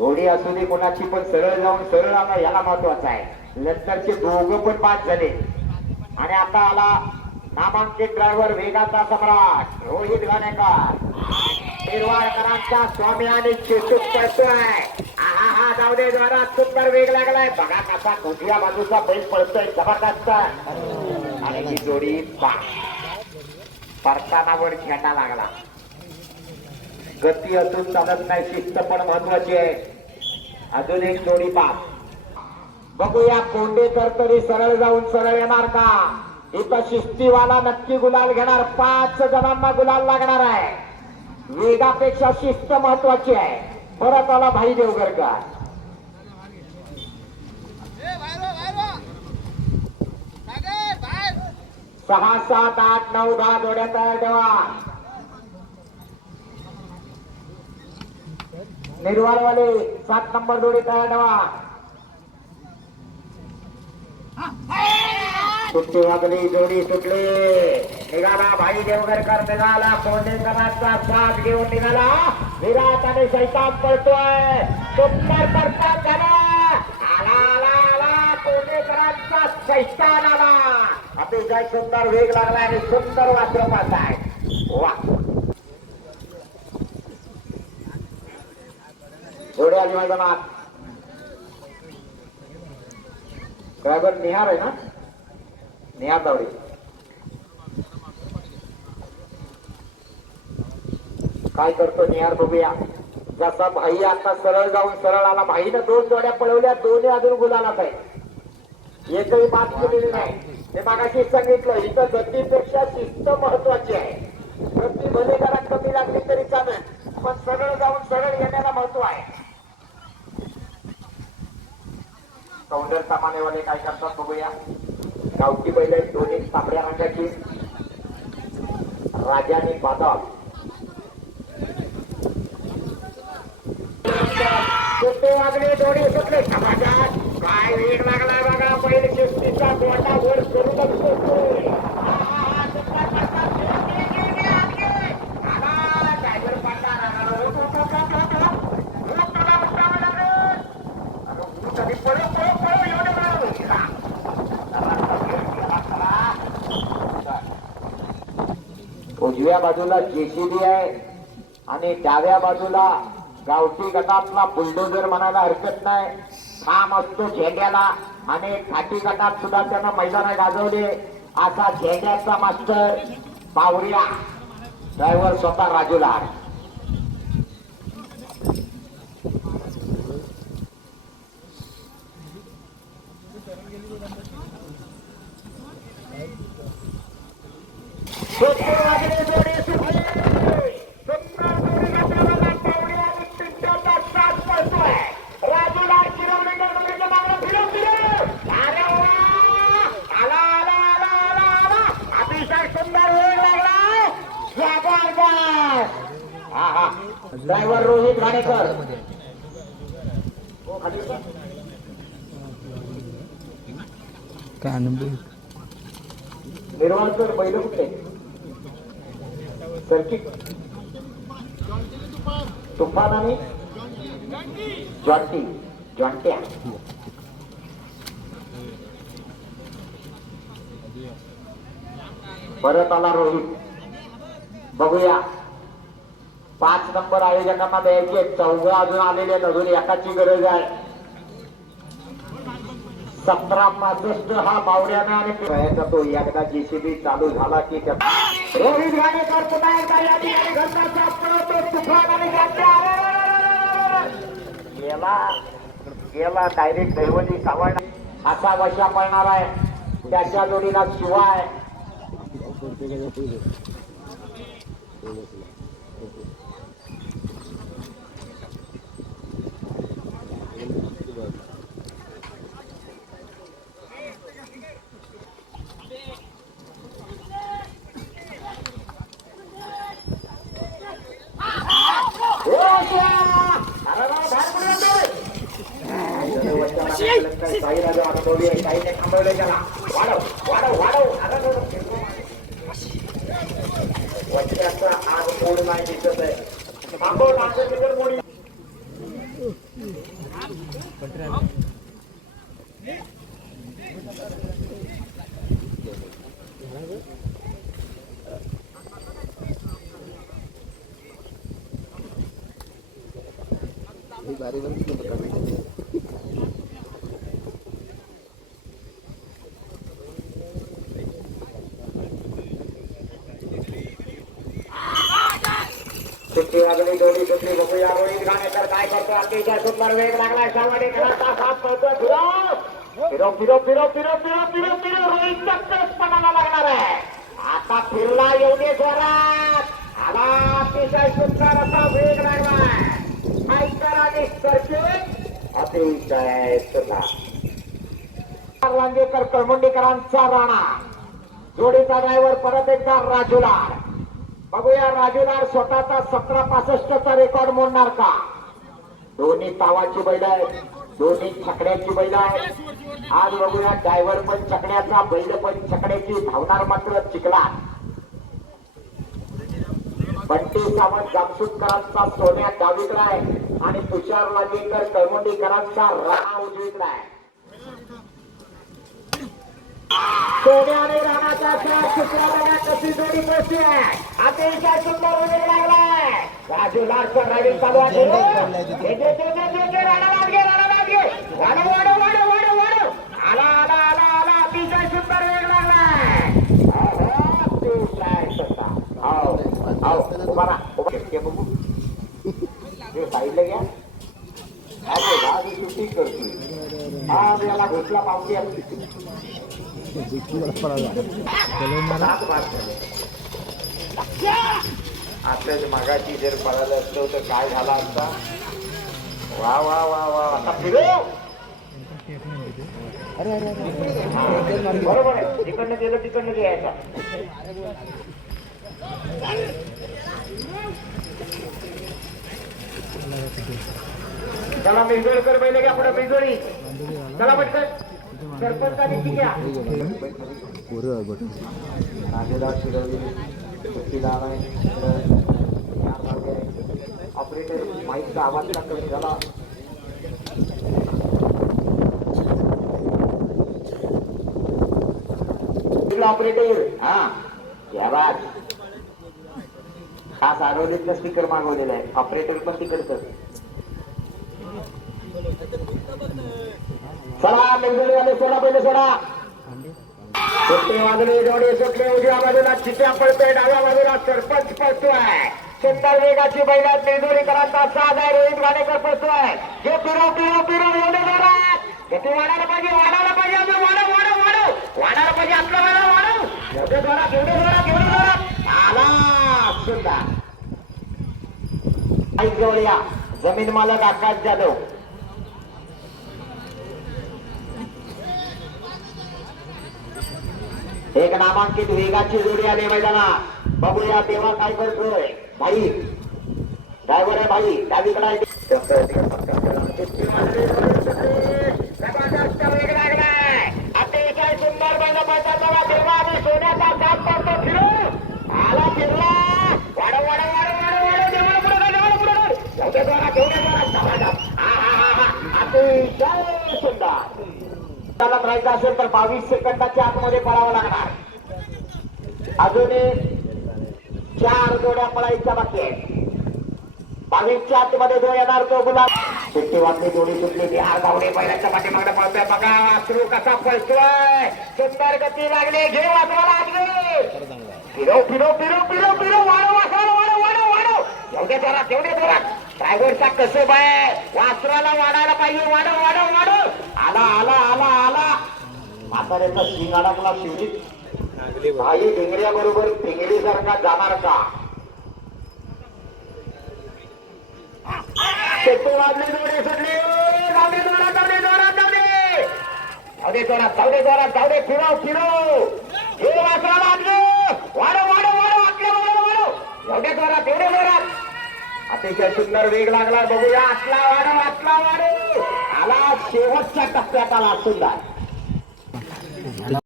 जोडी असू दे कोणाची पण सरळ जाऊन सरळ आला याला महत्वाचं आहे. नंतरचे दोघं पण बाद झाले आणि आता आला नामांकित ड्रायव्हर वेगाचा सम्राट रोहित गाणेकर. निर्वाळकरांचा स्वामी आणि चेतूक पळतोय. हा जाऊ दे द्वारा सुंदर वेग लागलाय. बघा कसा उजव्या बाजूचा बैल पळतोय जबरदस्त आणि ही जोडी परतानावर झेंडा लागला. गती असून चालत नाही, शिस्त पण महत्वाची आहे. अजून एक जोडी बघूया कोंडेकर तरी सरळ जाऊन सरळ येणार का. इथं शिस्तीवाला नक्की गुलाल घेणार. 5 जणांना गुलाल लागणार आहे. वेगापेक्षा शिस्त महत्वाची आहे. परत आला भाई देवगरकर. 6, 7, 8, 9, 10 जोड्या तयार ठेवा. निर्वाळवाले 7 नंबर जोडी तयार ठेवा. सुट्टी वाजली, जोडी सुटली. निघाला भाई देवगरकर, निघाला कोंडेकरांचा साथ घेऊन निघाला. विराट आणि शैतान पळतोय. सुंदर करतात झाला. आला आला आला कोंडेकरांचा शैतान आला. अतिशय सुंदर वेग लागला आणि सुंदर वासर पास आहे. वा जोडी आली मैदानात. ड्रायव्हर निहार आहे ना, निहार दावडे. काय करतो निहार बघूया. जसा भाई आता सरळ जाऊन सरळ आला. भाईनं 2 जोड्या पळवल्या, दोन्ही अजून गुलालात आहे. एकही बात केलेली नाही. ते मागाशी सांगितलं इथं गतीपेक्षा शिस्त महत्वाची आहे. गती भले जरा कमी लागली तरी चालेल, पण सरळ जाऊन सरळ येण्याला महत्व आहे. सौंदर्य सामान्यवाले काय करतात बघूया. गावठी बैल आहेत दोन्ही तांबड्या रंगाची. राजा आणि बादल. सुट्टे वागले, जोडी सुटले. समाजात काय वेग लागला बघा. बैल शिस्तीचा गोटा वर करूनच पोहोचतोय. उजव्या बाजूला जेसीबी आहे आणि डाव्या बाजूला गावठी गटातला बुलडोजर म्हणायला हरकत नाही. काम असतो झेंड्याला आणि घाटी गटात सुद्धा त्यानं मैदान गाजवले. असा झेंड्याचा मास्टर बावरिया ड्रायव्हर स्वतः राजू लाड. ड्रायव्हर रोहित गाणेकर. काय अनुभव निर्वाळकर बैल कुठे सर्किट तुफान आणि जॉन्ट्या. परत आला रोहित. बघूया 5 नंबर आयोजकांना द्यायचे. 14 अजून आलेले आहेत. अजून एकाची गरज आहे. 1765 हा बावड्यानं आणि प्रयाचा तो एकदा जेसीबी चालू झाला की रोहित गाणेकर पुन्हा एकदा या ठिकाणी घरचा साफ करतो. तुफान आणि गेला डायरेक्ट दैवती सावळला असा वशा पळणार आहे. त्याच्या जोडीला शिवाय काहीने थांबवलं त्याला. वाढव वच्याचा आग मोड नाही दिसत आहे. थांबव मोडी सुट्टी वाजली दोन्ही सुटली बघूया रोहित गाणेकर काय करतो अतिशय सुंदर वेग लागलाय सावडी खेळाचा साथ पळतोय फिरो फिरो फिरो फिरो फिरो फिरो फिरो रोहितच्या तेजपणाला लागणार आहे आता फिरला एवढे जोरात आला अतिशय सुंदर असा वेग लागलाय आयकर आणि सर्किट अतिशय सुंदर लांजेकर कळमुंडीकरांचा राणा जोडीचा ड्रायव्हर परत एकदा राजूलाल बघूया राजूलाल स्वतःचा 17-65 चा रेकॉर्ड मोडणार का दोन्ही तावाची बैल आहेत दोन्ही छकड्याची बैल आहेत आज बघूया ड्रायव्हर पण छकड्याचा बैल पण छकड्याची धावणार मात्र चिखला बंटी सावंत जामसुदकरांचा सोन्या डावीकडे आहे आणि तुषार लांजेकर कळमुंडीकरांचा राणा उजवीकडे आहे सोन्या आणि राणाचा चित्राला कशी जोडी बसली आहे अतिशय सुंदर वेग लागलाय राजूलालचं ड्रायव्हिंग चालू आहे आला आला आला आला अतिशय सुंदर वेग लागलाय अतिशय सुंदर तुम्हाला बघू साईडला घ्या शूटिंग करतोय हा याला घुसला पावती आपल्याच मागाची जर पळालं असतो तर काय झाला असता वा वा वा वा आता फिरो बरोबर आहे तिकडनं गेलं तिकडनं घ्यायचा चला मिरजोळकर बैल घ्या पुढे मिरजोळी चला पटकन सरपंचाने घ्या ऑपरेटर माईकचा आवाज कमी झाला ऑपरेटर हा हा सार्वजनिक स्पीकर मागवलेला आहे ऑपरेटर पण तिकडचं चला मेंदुरीवाले सोडा पहिले सोडा सुट्टी वाजली जोडी सुटली उजव्या बाजूला चित्या पडतोय डाव्या बाजूला सरपंच पळतोय सुंदर वेगाची बैलात मेंदुरीकरांचा साज आहे रोहित गाणेकर पळतोय हे फिरो फिरो फिरो एवढे जोरात किती वाढायला पाहिजे आम्ही वाढायला पाहिजे आपलं वाढव एवढे जोरात आला सुंदर जवळ जमीन मालक आकाश जाधव एक नामांकित वेगाची जोडी आली मैदानात बघूया तेव्हा काय करतोय भाई ड्रायव्हर आहे भाई डावीकडे वेग लागलाय अतिशय सुंदर बैल मैदानाला तेव्हा आम्ही सोन्याचा साथ करतो फिरू आला फिरला अतिशय सुंदर त्याला राहायचं असेल तर 22 सेकंदाच्या आतमध्ये पळावं लागणार अजून 4 जोड्या पळायच्या बाकी आहे 22च्या आतमध्ये जो येणार तो गुलाब सुट्टी वाटली जोडी सुटली बिहार गावडे बैलाच्या पाठीमागे पळतोय बघा वासरू कसा पळतोय सुंदर गती लागली घे वासराला लागली फिरो फिरो फिरो फिरो फिरो वाढव एवढे जोरात ड्रायव्हरचा कसब आहे वासराला वाढायला पाहिजे वाढव आला आला आला आला म्हाताऱ्याचा शिंग अडकला शिवजीत भाई ढिंगऱ्या बरोबर ढिंगरी सारखा जाणार का शेतू वाजले जोडे सुटले जाऊ दे फिरो हे वासराला आणलं वाढव एवढे जोरात अतिशय सुंदर वेग लागला बघूया आतला वाढव आला शेवटच्या टप्प्यात आला सुंदर